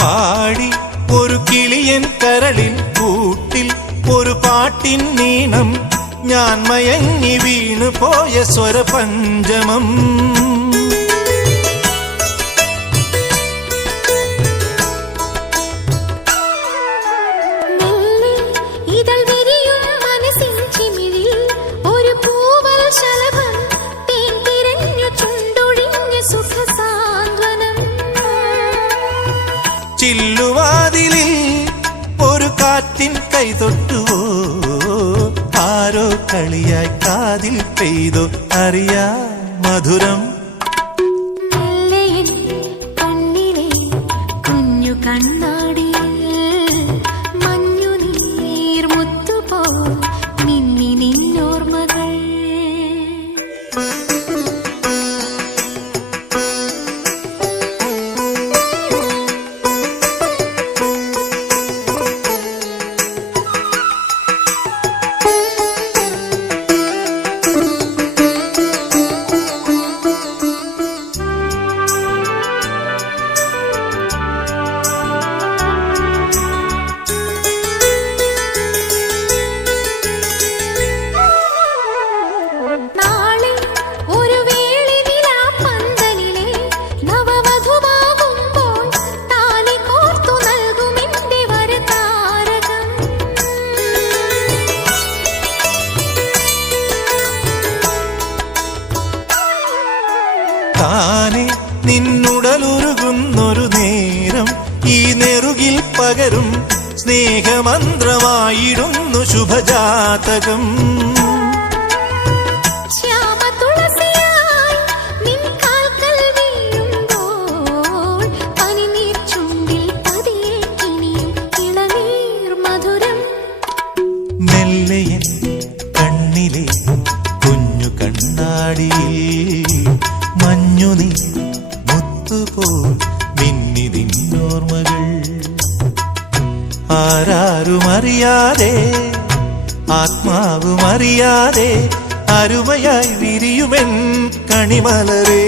പാടി ഒരു കിളിയൻ കരളിൻ കൂട്ടിൽ ഒരു പാട്ടിൻ നീണം ഞാൻ മയങ്ങി വീണു പോയ സ്വരപഞ്ചമം. ചില്ലുവാതിലിൽ ഒരു കാറ്റിൻ കൈതൊട്ടുവോ, ആരോ കളിയായി കാതിൽ പെയ്തോ അറിയാ മധുരം. കണ്ണിലെ കുഞ്ഞു കണ്ണാടിയിൽ മഞ്ഞു നീർമുത്തുപോ മിന്നി നിന്നോർമകൾ. താനെ നിന്നുടലുരുകുന്നൊരു നേരം ഈ നെറുകിൽ പകരും സ്നേഹമന്ത്രമായിടുന്നു ശുഭജാതകം. മെല്ലയൻ കണ്ണിലെ കുഞ്ഞു കണ്ണാടിയിൽ മഞ്ഞുനീ മുത്തുപോൽ മിന്നി നിന്നോർമകൾ. ആരാരുമറിയാതെ ആത്മാവുമറിയാതെ അരുമയായി വിരിയുമെൻ കണിമലരേ.